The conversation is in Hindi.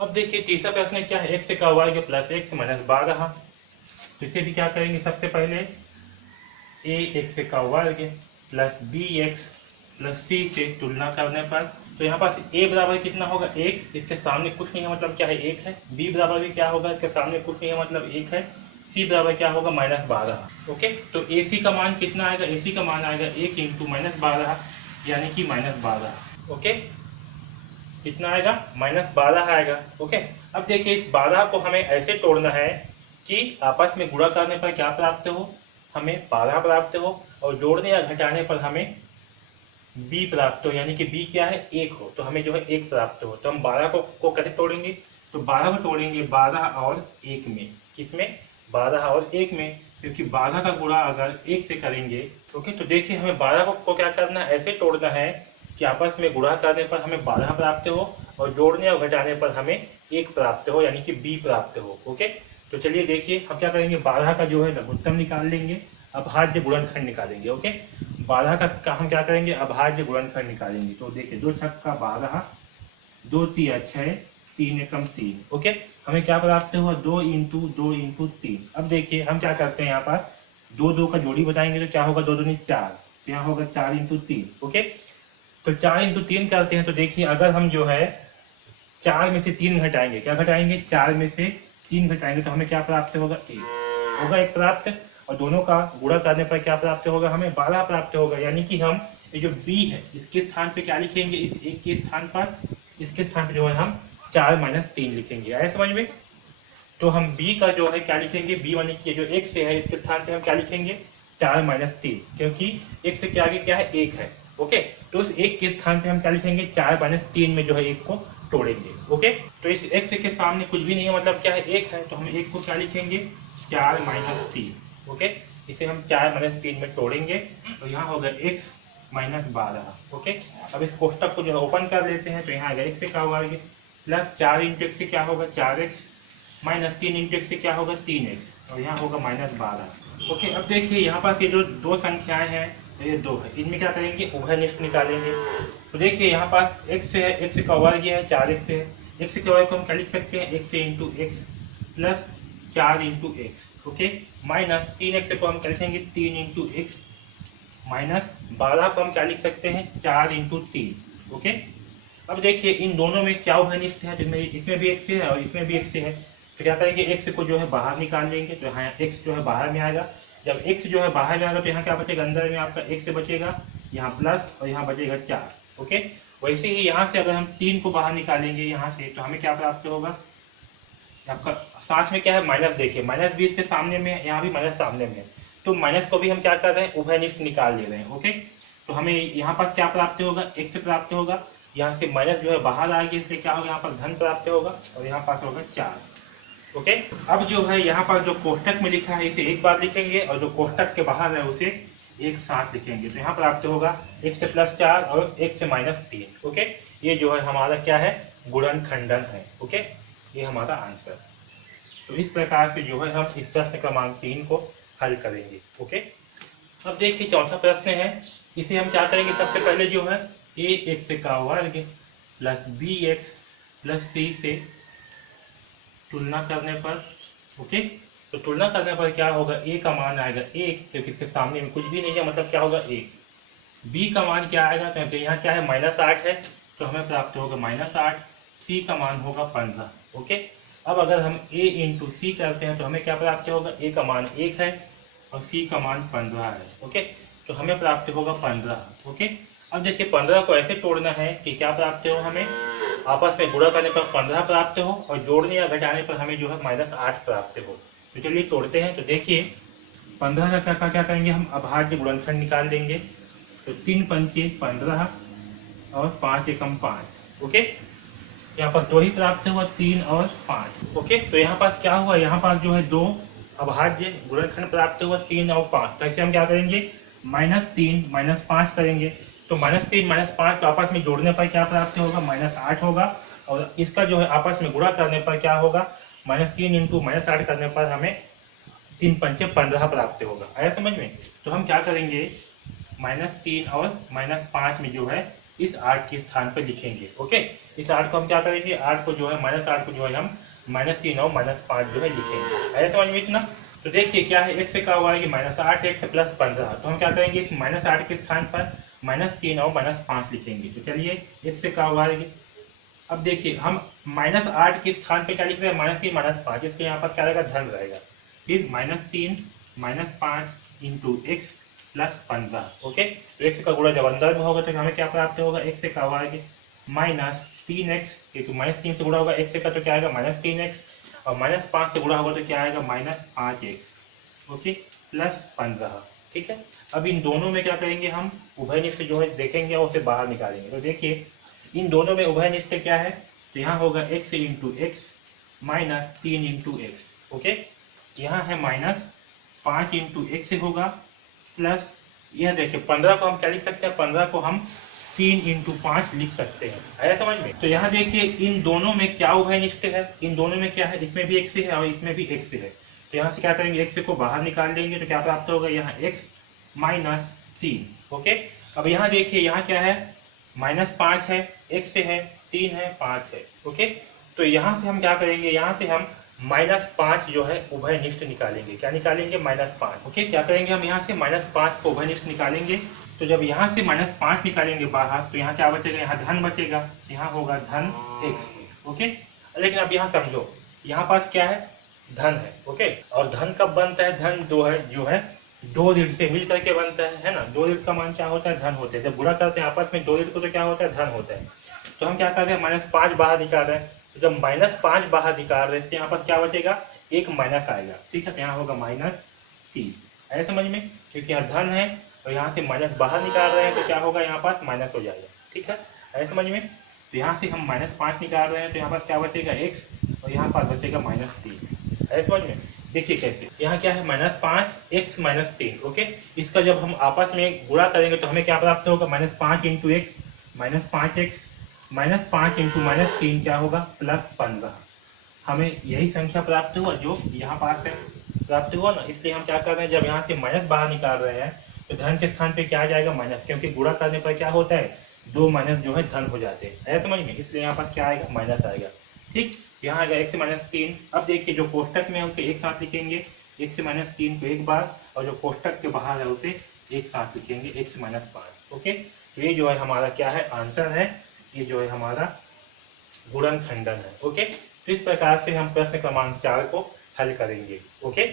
अब देखिए तीसरा प्रश्न क्या है, x का वर्ग प्लस x माइनस 12। तो इसे भी क्या करेंगे, सबसे पहले a x का वर्ग plus b x plus c से तुलना करने पर, तो यहाँ पास a बराबर कितना होगा 1, इसके सामने कुछ नहीं है मतलब क्या है 1 है। b बराबर भी क्या होगा, इसके सामने कुछ नहीं है मतलब 1 है। c बराबर क्या होगा -12। ओके, तो ac का मान कितना आएगा, ac का मान आएगा 1 इंटू -12 यानी कि -12। ओके, कितना आएगा -12 आएगा। ओके, अब देखिए इस 12 को हमें ऐसे तोड़ना है कि आपस में गुणा करने पर क्या प्राप्त हो, हमें 12 प्राप्त हो, और जोड़ने या घटाने पर हमें b प्राप्त हो, यानी कि b क्या है 1 हो, तो हमें जो है 1 प्राप्त हो। तो हम 12 को कैसे तोड़ेंगे, तो 12 को तोड़ेंगे 12 और 1 में। किसमें, 12 और 1 में, क्योंकि 12 का गुणा अगर 1 से करेंगे। ओके, तो देखिए हमें 12 को क्या करना है, ऐसे तोड़ना है कि आपस में गुणा करने पर हमें 12 प्राप्त हो, और जोड़ने और घटाने पर हमें 1 प्राप्त हो, यानी कि b प्राप्त हो। ओके, तो चलिए देखिए हम क्या करेंगे, 12 का जो है लघुत्तम निकाल लेंगे, अभाज्य गुणनखंड निकालेंगे। ओके, 12 का हम क्या करेंगे, अभाज्य गुणनखंड निकालेंगे। तो देखिए 2 छक्का 12, 2 तिया 6, 3 एकम 3। ओके, हमें क्या प्राप्त हुआ, 2 इंटू 2 इंटू 3। अब देखिए हम क्या करते हैं, यहाँ पर 2 2 का जोड़ी बताएंगे तो क्या होगा, 2 दूनी 4, तो यहाँ होगा 4 इंटू 3। ओके, तो 4 इंटू 3 करते हैं, तो देखिए अगर हम जो है 4 में से 3 घटाएंगे, क्या घटाएंगे, 4 में से 3 घटाएंगे, तो हमें क्या प्राप्त होगा, 1 होगा, 1 प्राप्त। और दोनों का गुणा करने पर क्या प्राप्त होगा, हमें 12 प्राप्त होगा। यानी कि हम ये जो b है इसके स्थान पे क्या लिखेंगे, इस 1 के स्थान पर, इसके स्थान पे जो है हम 4 माइनस 3 लिखेंगे। आया समझ में। तो हम b का जो है क्या लिखेंगे, b मानी कि जो x से है इसके स्थान पे हम क्या लिखेंगे, 4 माइनस 3, क्योंकि x से क्या आगे क्या है, 1 है। ओके, तो उस 1 के स्थान पे हम क्या लिखेंगे, 4 माइनस 3 में जो है 1 को तोड़ेंगे। ओके, तो इस x के सामने कुछ भी नहीं है मतलब क्या है, 1 है, तो हम 1 को क्या लिखेंगे, 4 माइनस 3। ओके, इसे हम 4 माइनस 3 में तोड़ेंगे, तो यहाँ होगा x माइनस 12। ओके, अब इस कोष्टक को जो है ओपन कर लेते हैं, तो यहाँ आएगा x का वर्ग प्लस 4 इंटू एक्स से क्या होगा 4x, माइनस 3 इंटू एक्स से क्या होगा 3x, और यहाँ होगा -12। ओके, अब देखिए यहाँ पास ये जो दो संख्याएं हैं, ये 2 है, इनमें क्या करेंगे, उभयनिष्ठ निकालेंगे। तो देखिए यहाँ पास x है, x का वर्ग है 4x है, x के वर्ग को हम क्या लिख सकते हैं, x into x plus 4 into x. Okay, minus 3x को हम क्या लिखेंगे, 3 इंटू एक्स, माइनस 12 को हम क्या लिख सकते हैं, 4 इंटू 3। ओके, अब देखिए इन दोनों में क्या उभयनिष्ठ है, तो इसमें भी x है और इसमें भी x है, तो क्या करेंगे, x को जो है बाहर निकाल लेंगे, तो यहाँ x जो है बाहर में आएगा। जब x जो है बाहर में आएगा तो यहाँ क्या बचेगा, अंदर में आपका x बचेगा, यहाँ प्लस और यहाँ बचेगा 4। ओके, वैसे ही यहाँ से अगर हम 3 को बाहर निकालेंगे यहाँ से, तो हमें क्या प्राप्त होगा, आपका साथ में क्या है, माइनस। देखिए माइनस भी इसके सामने में है, यहाँ भी माइनस सामने में है, तो माइनस को भी हम क्या कर रहे हैं, उभयनिष्ठ निकाल ले रहे हैं। ओके, तो हमें यहाँ पर क्या प्राप्त होगा, x प्राप्त होगा, यहाँ से माइनस जो है बाहर आ गया, इसलिए क्या होगा, यहाँ पर धन प्राप्त होगा, और यहाँ पास होगा 4। ओके, अब जो है यहाँ पर जो कोष्टक में लिखा है इसे एक बार लिखेंगे, और जो कोष्टक के बाहर है उसे एक साथ लिखेंगे, तो यहाँ प्राप्त होगा x से प्लस 4 और x से माइनस 3। ओके, ये जो है हमारा क्या है, गुणनखंडन है। ओके, ये हमारा आंसर। तो इस प्रकार से जो है हम इस प्रश्न क्रमांक 3 को हल करेंगे। ओके, अब देखिए चौथा प्रश्न है, इसे हम क्या करेंगे, सबसे पहले जो है ax का वर्ग प्लस bx प्लस c से तुलना करने पर। ओके, तो तुलना करने पर क्या होगा, a का मान आएगा 1, क्योंकि इसके सामने में कुछ भी नहीं है मतलब क्या होगा 1। b का मान क्या आएगा, क्योंकि यहाँ क्या है -8 है, तो हमें प्राप्त होगा -8। c का मान होगा 15। ओके, अब अगर हम a इंटू सी करते हैं तो हमें क्या प्राप्त होगा, a का मान 1 है और c का मान 15 है। ओके, तो हमें प्राप्त होगा 15। ओके, अब देखिए 15 को ऐसे तोड़ना है कि क्या प्राप्त हो, हमें आपस में गुणा करने पर 15 प्राप्त हो, और जोड़ने या घटाने पर हमें जो है -8 प्राप्त हो। तो चलिए तोड़ते हैं, तो देखिए 15 का क्या करेंगे, हम अभाज्य गुणनखंड निकाल लेंगे। तो 3 पंचे 15 और 5 एकम 5। ओके, यहाँ पर 2 ही प्राप्त हुआ, 3 और 5। ओके, तो यहाँ पास क्या हुआ, यहाँ पास जो है 2 अभाज्य गुणनखंड प्राप्त हुआ, 3 और 5। तो ऐसे हम क्या करेंगे, -3 -5 करेंगे, तो -3 -5 को आपस में जोड़ने पर क्या प्राप्त होगा, -8 होगा, और इसका जो है आपस में गुणा करने पर क्या होगा, -3 इंटू -8 करने पर हमें 3 पंचे 15 प्राप्त होगा। आया समझ में। तो हम क्या करेंगे, -3 और -5 में जो है इस 8 के स्थान पर लिखेंगे। ओके, इस 8 को हम क्या करेंगे, 8 को जो है -8 को जो है हम -3 और -5 जो है लिखेंगे। आया समझ में इतना? तो देखिए क्या है, x से क्या हुआ है कि -8x प्लस 15, तो हम क्या करेंगे इस -8 के स्थान पर -3 और -5 लिखेंगे। तो चलिए x से क्या हुआ है कि अब देखिए हम -8 के स्थान पे क्या लिख रहे हैं, -3 -5, इसलिए यहाँ पर क्या रहेगा, धन रहेगा। फिर -3 -5 इंटू एक्स प्लस 15। ओके, तो एक्स का गुणा जब अंदर में होगा तो हमें क्या प्राप्त होगा, एक्स से क्या हुआ है कि -3x, तो -3 से गुणा होगा एक्स का तो क्या आएगा -3x, और -5 से गुणा होगा तो क्या आएगा -5x। Okay, plus 15। ठीक है, अब इन दोनों में क्या करेंगे, हम उभयनिष्ठ जो है देखेंगे और उसे बाहर निकालेंगे। तो देखिए इन दोनों में उभयनिष्ठ क्या है, तो यहाँ होगा x into x -3 into x. Okay, यहाँ है -5 इंटू एक्स होगा, प्लस यह देखिए 15 को हम क्या लिख सकते हैं, 15 को हम 3 इंटू 5 लिख सकते हैं। आया समझ में? तो यहाँ देखिए इन दोनों में क्या उभयनिष्ठ है, इन दोनों में क्या है, इसमें भी x है और इसमें भी x है। तो यहाँ से क्या करेंगे, x को बाहर निकाल लेंगे तो क्या प्राप्त होगा, यहाँ x -3। ओके, अब यहाँ देखिए यहाँ क्या है, -5 है, x है, 3 है, 5 है। ओके, तो यहाँ से हम क्या करेंगे, यहाँ से हम -5 जो है उभयनिष्ठ निकालेंगे। क्या निकालेंगे, -5। ओके, क्या करेंगे हम यहाँ से -5 को उभयनिष्ठ निकालेंगे। तो जब यहाँ से -5 निकालेंगे बाहर तो यहाँ क्या बचेगा, यहाँ धन बचेगा, यहाँ होगा धन x। ओके, लेकिन अब यहाँ समझो, यहाँ पास क्या है, धन है। ओके, और धन कब बनता है, धन जो है दो ऋण से मिल करके बनता है ना। दो ऋण का मान क्या होता है, धन होते हैं। जब गुणा करते हैं आपस में दो ऋण को तो क्या होता है, धन होता है। तो हम क्या कर रहे हैं, -5 बाहर निकाल रहे हैं। तो जब -5 बाहर निकाल रहे हैं तो यहाँ पर क्या बचेगा, एक माइनस आएगा। ठीक है, तो यहाँ होगा -3। ऐसे समझ में, क्योंकि यहाँ धन है और यहाँ से माइनस बाहर निकाल रहे हैं तो क्या होगा, यहाँ पास माइनस हो जाएगा। ठीक है, ऐसे समझ में। तो यहाँ से हम -5 निकाल रहे हैं तो यहाँ पर क्या बचेगा, x, और यहाँ पर बचेगा -3। ऐसे समझ में। देखिए कैसे, यहाँ क्या है, -5 x -3। ओके, इसका जब हम आपस में गुणा करेंगे तो हमें क्या प्राप्त होगा, -5 इंटू एक्स -5x -5 इंटू -3 क्या होगा, +15। हमें यही संख्या प्राप्त हुआ जो यहाँ पास है, प्राप्त हुआ ना। इसलिए हम क्या कर रहे हैं, जब यहाँ से माइनस बाहर निकाल रहे हैं तो धन के स्थान पे क्या आ जाएगा, माइनस, क्योंकि गुणा करने पर क्या होता है, दो माइनस जो है धन हो जाते हैं। है समझ में, इसलिए यहाँ पर क्या आएगा, माइनस आएगा। ठीक, यहाँ आएगा x -3। अब देखिए जो कोष्टक में है उसे एक साथ लिखेंगे, x -3 को एक बार, और जो कोष्टक के बाहर है उसे एक साथ लिखेंगे, x -5। ओके, तो ये जो है हमारा क्या है, आंसर है। ये जो है हमारा गुणनखंडन है। ओके, तो इस प्रकार से हम प्रश्न क्रमांक 4 को हल करेंगे। ओके।